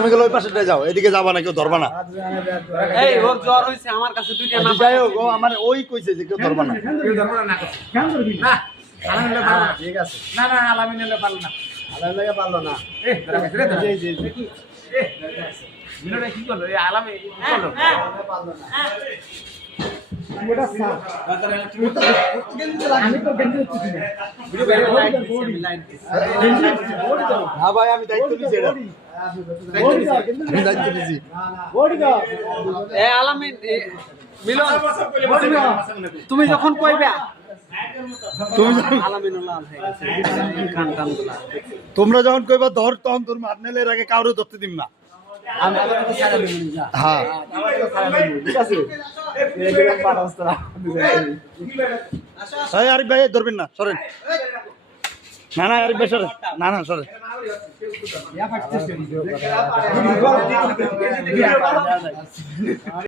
তুমি গেলে ওই পাশে যাও, এদিকে যাবা না, কেউ ধরবা না। এই ওর জ্বর হইছে, আমার কাছে দুইটা নাম যাই হোক, ও আমার ওই কইছে যে কেউ ধরবা না। কেউ ধরবো না, কেন ধরবি না? আলামিন হলে পারলো না। ঠিক আছে, না না, আলামিন হলে পারলো না। আলাদা লাগে পারলো না। ধরা গেছে রে, ধরা। জি জি জি। মিলনে কি করলো? এই আলামিন কি করলো? পারলো না। আমি তো গেঞ্জি হচ্ছি না। হ্যাঁ ভাই, আমি দায়িত্ব নিছি এটা। আমি দায়িত্ব নিছি। এ আলামিন মিলন তুমি যখন কইবা তুমি আলামিন লাল হয়ে গেছে কান কানগুলা তোমরা যখন কইবা ধর, তখন তোর মার নেলে এর আগে কাউরে ধরতে দিম না। আমি আমাকে সারা দেব না হ্যাঁ ঠিক আছে। এই আরিফ ভাই ধরবেন না, সরেন। না না আরিফ ভাই সরেন, না না সরেন। ইয়া ফাটতেছে।